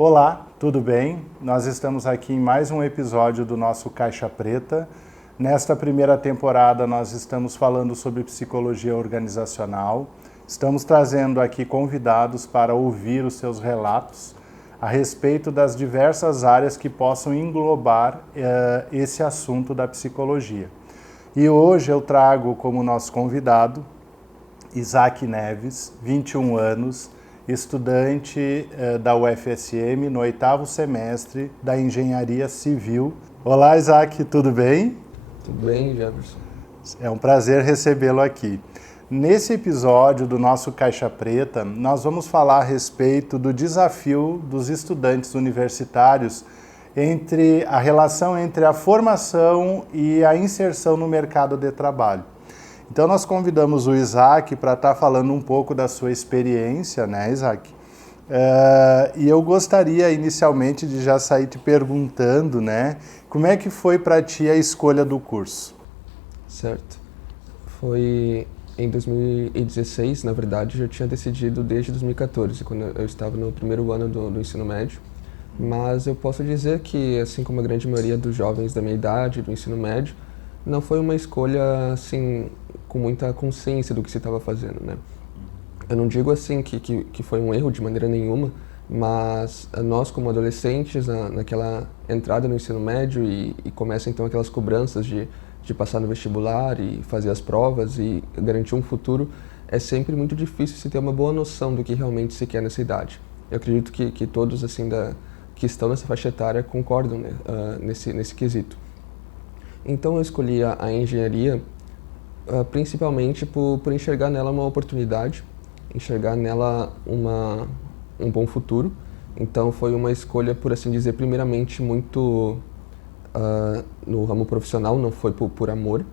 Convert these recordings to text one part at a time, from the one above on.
Olá, tudo bem? Nós estamos aqui em mais um episódio do nosso Caixa Preta. Nesta primeira temporada nós estamos falando sobre psicologia organizacional. Estamos trazendo aqui convidados para ouvir os seus relatos a respeito das diversas áreas que possam englobar esse assunto da psicologia. E hoje eu trago como nosso convidado Isaac Neves, 21 anos, estudante da UFSM no 8º semestre da Engenharia Civil. Olá, Isaac, tudo bem? Tudo bem, Jefferson. É um prazer recebê-lo aqui. Nesse episódio do nosso Caixa Preta, nós vamos falar a respeito do desafio dos estudantes universitários entre a relação entre a formação e a inserção no mercado de trabalho. Então nós convidamos o Isaac para estar falando um pouco da sua experiência, né, Isaac? E eu gostaria inicialmente de já sair te perguntando, né, como é que foi para ti a escolha do curso? Certo. Foi em 2016, na verdade, eu já tinha decidido desde 2014, quando eu estava no primeiro ano do ensino médio. Mas eu posso dizer que, assim como a grande maioria dos jovens da minha idade, do ensino médio, não foi uma escolha, assim, com muita consciência do que se estava fazendo, né? Eu não digo, assim, que foi um erro de maneira nenhuma, mas nós, como adolescentes, naquela entrada no ensino médio e começa, então, aquelas cobranças de passar no vestibular e fazer as provas e garantir um futuro, é sempre muito difícil se ter uma boa noção do que realmente se quer nessa idade. Eu acredito que todos, assim, que estão nessa faixa etária concordam, né, nesse quesito. Então eu escolhi a engenharia principalmente por enxergar nela uma oportunidade, enxergar nela um bom futuro. Então foi uma escolha, por assim dizer, primeiramente muito no ramo profissional, não foi por amor.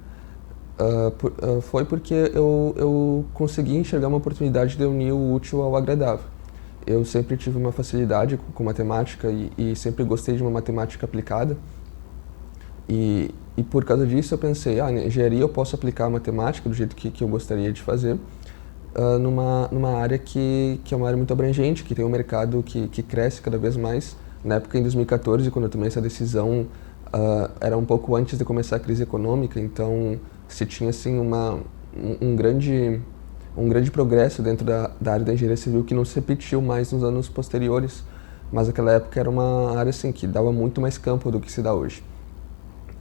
Foi porque eu consegui enxergar uma oportunidade de unir o útil ao agradável. Eu sempre tive uma facilidade com matemática e sempre gostei de uma matemática aplicada. E por causa disso eu pensei, na engenharia eu posso aplicar a matemática do jeito que eu gostaria de fazer numa área que é uma área muito abrangente, que tem um mercado que cresce cada vez mais. Na época, em 2014, quando eu tomei essa decisão, era um pouco antes de começar a crise econômica, então se tinha assim um grande progresso dentro da área da engenharia civil que não se repetiu mais nos anos posteriores, mas naquela época era uma área assim, que dava muito mais campo do que se dá hoje.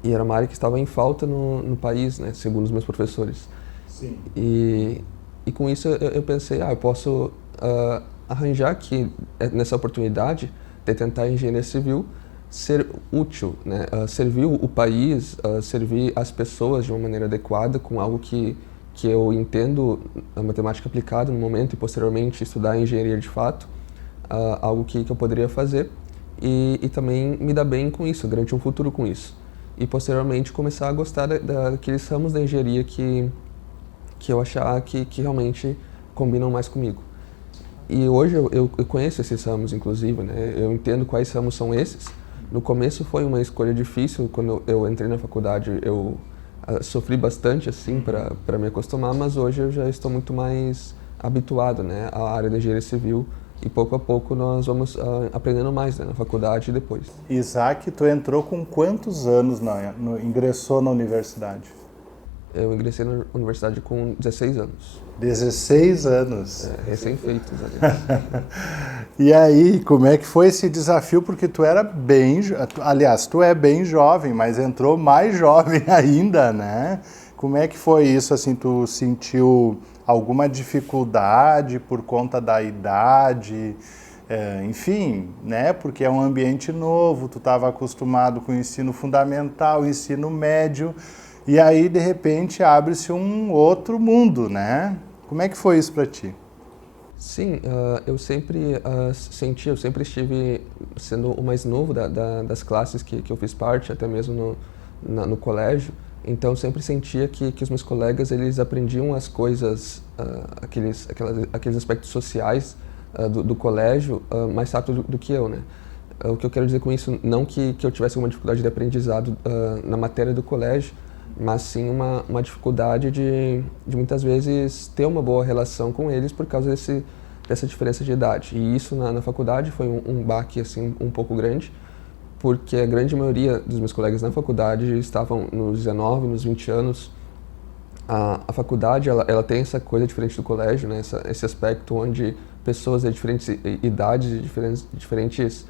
E era uma área que estava em falta no país, né, segundo os meus professores. Sim. E com isso eu pensei, eu posso arranjar aqui, nessa oportunidade de tentar a engenharia civil, ser útil, né, servir o país, servir as pessoas de uma maneira adequada, com algo que eu entendo a matemática aplicada no momento e posteriormente estudar a engenharia de fato, algo que eu poderia fazer e também me dar bem com isso, garantir um futuro com isso. E posteriormente começar a gostar daqueles ramos da engenharia que eu achar que realmente combinam mais comigo. E hoje eu conheço esses ramos, inclusive, né? Eu entendo quais ramos são esses. No começo foi uma escolha difícil, quando eu entrei na faculdade eu sofri bastante assim para me acostumar, mas hoje eu já estou muito mais habituado, né, à área da engenharia civil. E pouco a pouco nós vamos aprendendo mais, né, na faculdade e depois. Isaac, tu entrou com quantos anos ingressou na universidade? Eu ingressei na universidade com 16 anos. 16 anos? Recém-feitos, aliás. E aí, como é que foi esse desafio? Porque tu era aliás, tu é bem jovem, mas entrou mais jovem ainda, né? Como é que foi isso, assim, tu sentiu alguma dificuldade por conta da idade, enfim, né? Porque é um ambiente novo, tu estava acostumado com o ensino fundamental, ensino médio, e aí de repente abre-se um outro mundo, né? Como é que foi isso para ti? Sim, eu sempre eu sempre estive sendo o mais novo das classes que eu fiz parte, até mesmo no colégio. Então sempre sentia que os meus colegas eles aprendiam as coisas, aqueles aspectos sociais do colégio mais rápido do que eu, né? O que eu quero dizer com isso, não que eu tivesse uma dificuldade de aprendizado na matéria do colégio, mas sim uma dificuldade de muitas vezes ter uma boa relação com eles por causa dessa diferença de idade. E isso na faculdade foi um baque assim, um pouco grande, porque a grande maioria dos meus colegas na faculdade estavam nos 19, nos 20 anos. A faculdade ela tem essa coisa diferente do colégio, né? Esse aspecto onde pessoas de diferentes idades, de diferentes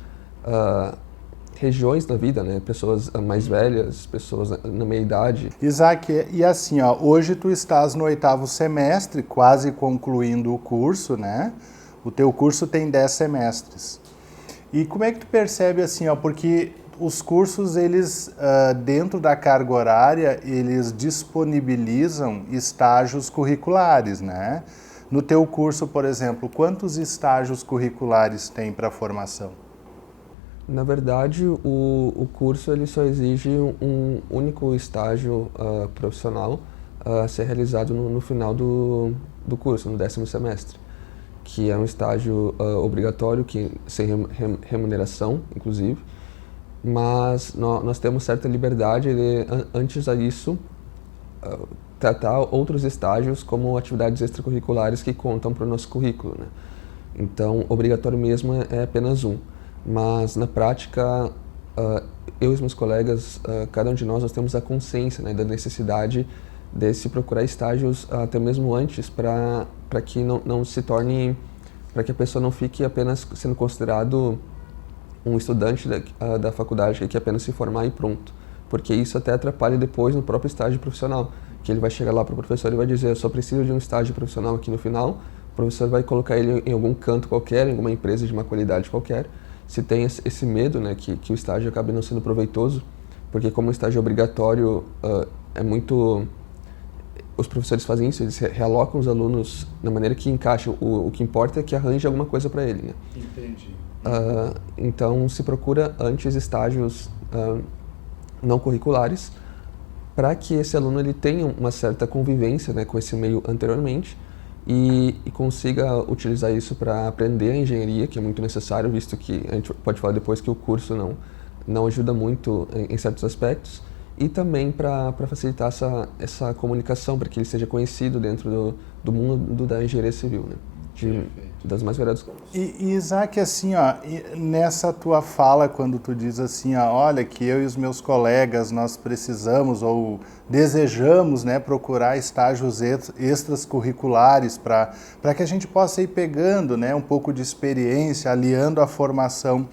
regiões da vida, né? Pessoas mais velhas, pessoas na meia idade. Isaac, e assim, ó, hoje tu estás no 8º semestre, quase concluindo o curso, né? O teu curso tem 10 semestres. E como é que tu percebe assim, ó, porque os cursos, eles, dentro da carga horária, eles disponibilizam estágios curriculares, né? No teu curso, por exemplo, quantos estágios curriculares tem para a formação? Na verdade, o curso ele só exige um único estágio profissional a ser realizado no final do curso, no 10º semestre, que é um estágio obrigatório, sem remuneração, inclusive, mas nós temos certa liberdade de, antes disso, tratar outros estágios como atividades extracurriculares que contam para o nosso currículo, né? Então, obrigatório mesmo é apenas um. Mas, na prática, eu e os meus colegas, cada um de nós temos a consciência, né, da necessidade de se procurar estágios até mesmo antes para que não se torne, para que a pessoa não fique apenas sendo considerado um estudante da faculdade que quer apenas se formar e pronto. Porque isso até atrapalha depois no próprio estágio profissional, que ele vai chegar lá para o professor e vai dizer: eu só preciso de um estágio profissional aqui no final. O professor vai colocar ele em algum canto qualquer, em alguma empresa de uma qualidade qualquer. Se tem esse medo, né, que o estágio acabe não sendo proveitoso, porque como o estágio é obrigatório, é muito... Os professores fazem isso, eles realocam os alunos da maneira que encaixa. O que importa é que arranje alguma coisa para ele, né? Entendi. Então, se procura antes estágios não curriculares, para que esse aluno ele tenha uma certa convivência, né, com esse meio anteriormente e consiga utilizar isso para aprender a engenharia, que é muito necessário, visto que a gente pode falar depois que o curso não ajuda muito em certos aspectos, e também para facilitar essa comunicação, para que ele seja conhecido dentro do mundo da engenharia civil, né? Das mais variadas coisas. E Isaac, assim, ó, nessa tua fala, quando tu diz assim, ó, olha, que eu e os meus colegas, nós precisamos ou desejamos, né, procurar estágios extras curriculares para que a gente possa ir pegando, né, um pouco de experiência, aliando a formação.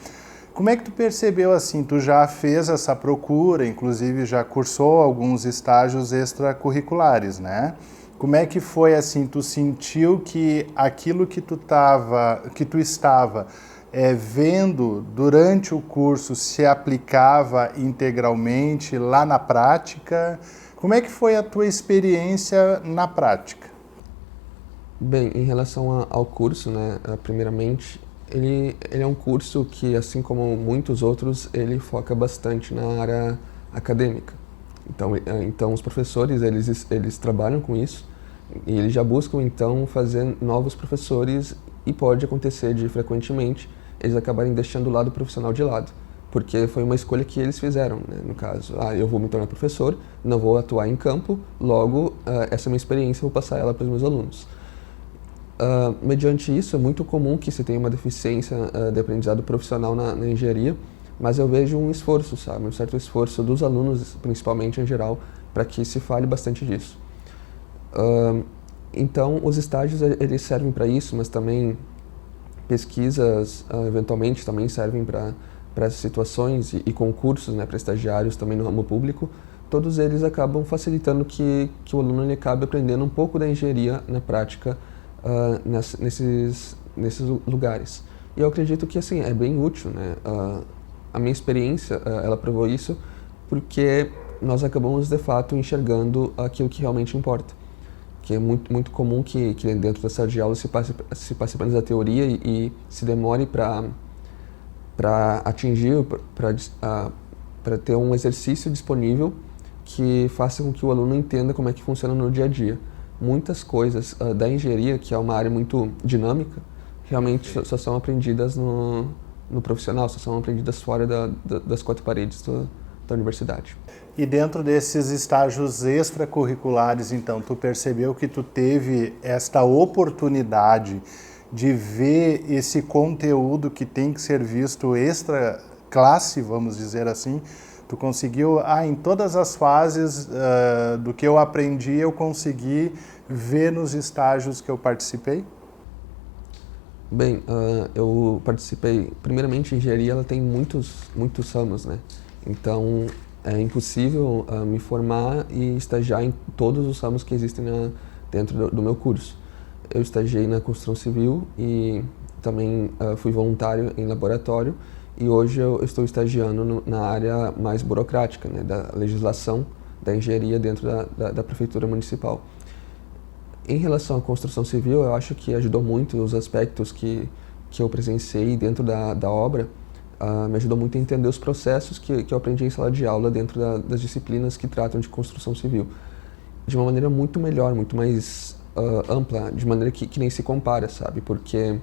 Como é que tu percebeu, assim, tu já fez essa procura, inclusive já cursou alguns estágios extracurriculares, né? Como é que foi, assim, tu sentiu que aquilo que tu estava vendo durante o curso se aplicava integralmente lá na prática? Como é que foi a tua experiência na prática? Bem, em relação ao curso, né, primeiramente, ele é um curso que, assim como muitos outros, ele foca bastante na área acadêmica. Então os professores, eles trabalham com isso e eles já buscam, então, fazer novos professores e pode acontecer de, frequentemente, eles acabarem deixando o lado profissional de lado, porque foi uma escolha que eles fizeram, né? No caso, eu vou me tornar professor, não vou atuar em campo, logo, essa minha experiência eu vou passar ela para os meus alunos. Mediante isso, é muito comum que se tenha uma deficiência de aprendizado profissional na engenharia, mas eu vejo um esforço, sabe? Um certo esforço dos alunos, principalmente em geral, para que se fale bastante disso. Então, os estágios eles servem para isso, mas também pesquisas, eventualmente, também servem para essas situações e concursos, né, para estagiários também no ramo público. Todos eles acabam facilitando que o aluno ele acabe aprendendo um pouco da engenharia na prática nesses lugares. E eu acredito que assim é bem útil, né? A minha experiência ela provou isso porque nós acabamos de fato enxergando aquilo que realmente importa, que é muito comum que dentro da sala de aula se passe apenas a teoria e se demore para atingir, para ter um exercício disponível que faça com que o aluno entenda como é que funciona no dia a dia. Muitas coisas da engenharia, que é uma área muito dinâmica, realmente só são aprendidas no profissional, só são aprendidas fora das quatro paredes da universidade. E dentro desses estágios extracurriculares, então, tu percebeu que tu teve esta oportunidade de ver esse conteúdo que tem que ser visto extra classe, vamos dizer assim, tu conseguiu, em todas as fases do que eu aprendi, eu consegui ver nos estágios que eu participei? Bem, eu participei, primeiramente, a engenharia ela tem muitos ramos, né? Então, é impossível me formar e estagiar em todos os ramos que existem dentro do meu curso. Eu estagiei na construção civil e também fui voluntário em laboratório e hoje eu estou estagiando na área mais burocrática, né, da legislação da engenharia dentro da prefeitura municipal. Em relação à construção civil, eu acho que ajudou muito os aspectos que eu presenciei dentro da obra, me ajudou muito a entender os processos que eu aprendi em sala de aula dentro das disciplinas que tratam de construção civil. De uma maneira muito melhor, muito mais ampla, de maneira que nem se compara, sabe? Porque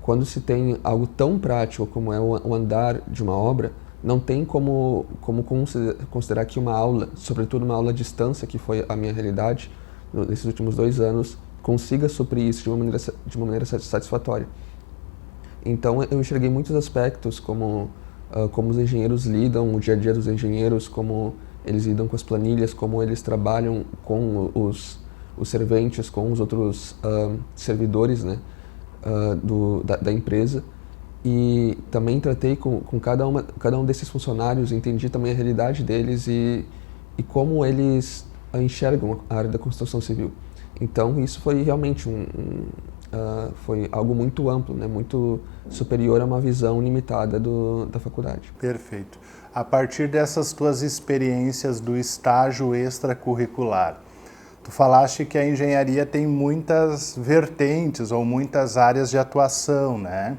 quando se tem algo tão prático como é o andar de uma obra, não tem como considerar que uma aula, sobretudo uma aula à distância, que foi a minha realidade nesses últimos 2 anos, consiga suprir isso de uma maneira satisfatória. Então eu enxerguei muitos aspectos como os engenheiros lidam, o dia a dia dos engenheiros, como eles lidam com as planilhas, como eles trabalham com os serventes, com os outros servidores, né, da empresa. E também tratei com cada um desses funcionários, entendi também a realidade deles e como eles enxergam a área da construção civil. Então isso foi realmente foi algo muito amplo, né, muito superior a uma visão limitada da faculdade. Perfeito. A partir dessas tuas experiências do estágio extracurricular, tu falaste que a engenharia tem muitas vertentes ou muitas áreas de atuação, né?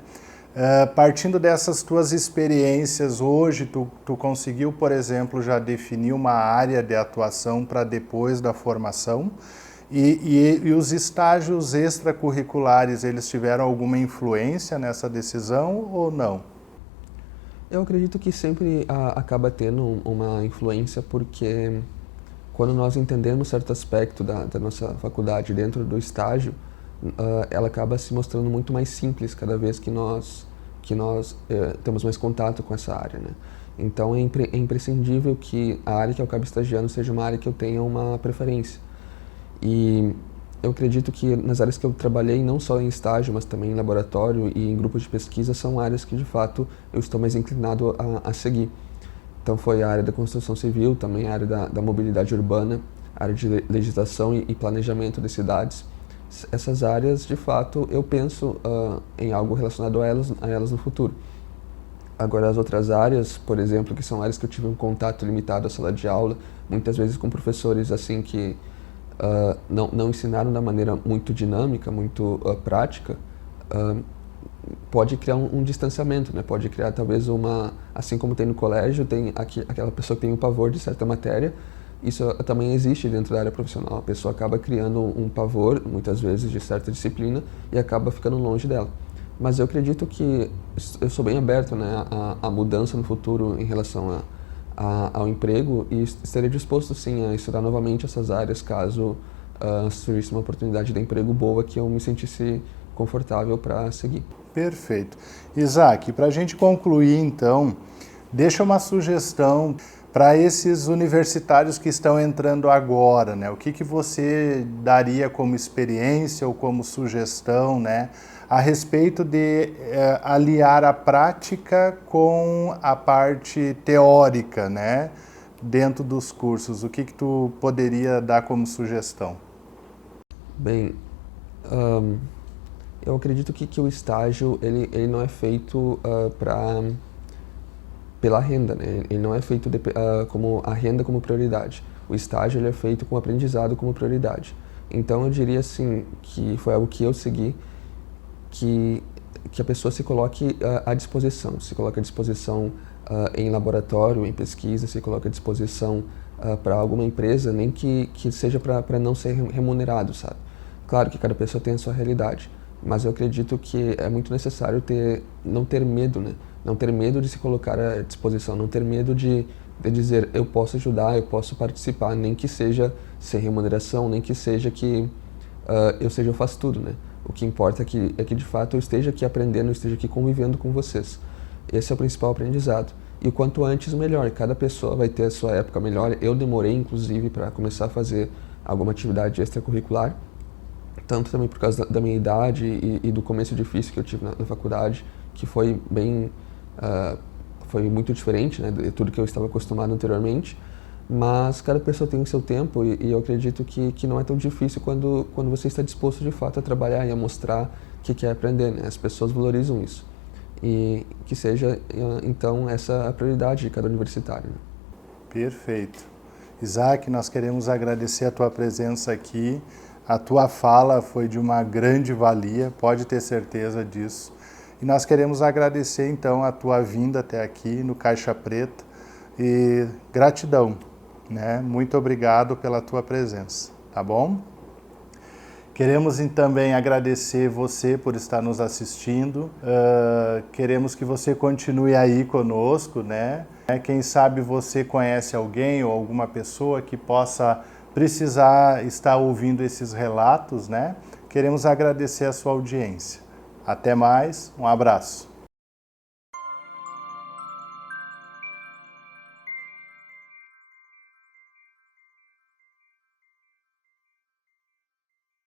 Partindo dessas tuas experiências, hoje tu conseguiu, por exemplo, já definir uma área de atuação para depois da formação? E os estágios extracurriculares, eles tiveram alguma influência nessa decisão ou não? Eu acredito que sempre acaba tendo uma influência porque quando nós entendemos certo aspecto da nossa faculdade dentro do estágio, ela acaba se mostrando muito mais simples cada vez que nós temos mais contato com essa área, né? Então é imprescindível que a área que eu acabe estagiando seja uma área que eu tenha uma preferência. E eu acredito que nas áreas que eu trabalhei, não só em estágio, mas também em laboratório e em grupos de pesquisa, são áreas que de fato eu estou mais inclinado a seguir. Então foi a área da construção civil, também a área da mobilidade urbana, a área de legislação e planejamento de cidades. Essas áreas, de fato, eu penso em algo relacionado a elas no futuro. Agora, as outras áreas, por exemplo, que são áreas que eu tive um contato limitado à sala de aula, muitas vezes com professores assim que não ensinaram da maneira muito dinâmica, muito prática, pode criar um distanciamento, né? Pode criar talvez assim como tem no colégio, tem aquela pessoa que tem um pavor de certa matéria, isso também existe dentro da área profissional. A pessoa acaba criando um pavor, muitas vezes, de certa disciplina e acaba ficando longe dela. Mas eu acredito que eu sou bem aberto, né, à mudança no futuro em relação ao emprego e estaria disposto, sim, a estudar novamente essas áreas caso surgisse uma oportunidade de emprego boa que eu me sentisse confortável para seguir. Perfeito. Isaac, para a gente concluir, então, deixa uma sugestão para esses universitários que estão entrando agora, né? O que você daria como experiência ou como sugestão, né, a respeito de aliar a prática com a parte teórica, né, dentro dos cursos? O que tu poderia dar como sugestão? Bem, eu acredito que o estágio ele não é feito pela renda, né? Ele não é feito como a renda como prioridade. O estágio ele é feito com o aprendizado como prioridade. Então eu diria assim que foi algo que eu segui, que a pessoa se coloque à disposição, se coloque à disposição em laboratório, em pesquisa, se coloque à disposição para alguma empresa, nem que seja para não ser remunerado, sabe? Claro que cada pessoa tem a sua realidade, mas eu acredito que é muito necessário não ter medo, né? Não ter medo de se colocar à disposição, não ter medo de dizer eu posso ajudar, eu posso participar, nem que seja sem remuneração, nem que seja que eu faz tudo, né? O que importa é que de fato eu esteja aqui aprendendo, eu esteja aqui convivendo com vocês. Esse é o principal aprendizado. E o quanto antes, melhor. Cada pessoa vai ter a sua época melhor. Eu demorei, inclusive, para começar a fazer alguma atividade extracurricular, tanto também por causa da minha idade e do começo difícil que eu tive na faculdade, que foi foi muito diferente, né, de tudo que eu estava acostumado anteriormente. Mas cada pessoa tem o seu tempo e eu acredito que não é tão difícil quando você está disposto de fato a trabalhar e a mostrar que quer aprender, né? As pessoas valorizam isso. E que seja, então, essa a prioridade de cada universitário, né? Perfeito. Isaac, nós queremos agradecer a tua presença aqui. A tua fala foi de uma grande valia, pode ter certeza disso. E nós queremos agradecer, então, a tua vinda até aqui no Caixa Preta e gratidão, né? Muito obrigado pela tua presença, tá bom? Queremos também agradecer você por estar nos assistindo. Queremos que você continue aí conosco, né? Quem sabe você conhece alguém ou alguma pessoa que possa precisar estar ouvindo esses relatos, né? Queremos agradecer a sua audiência. Até mais, um abraço.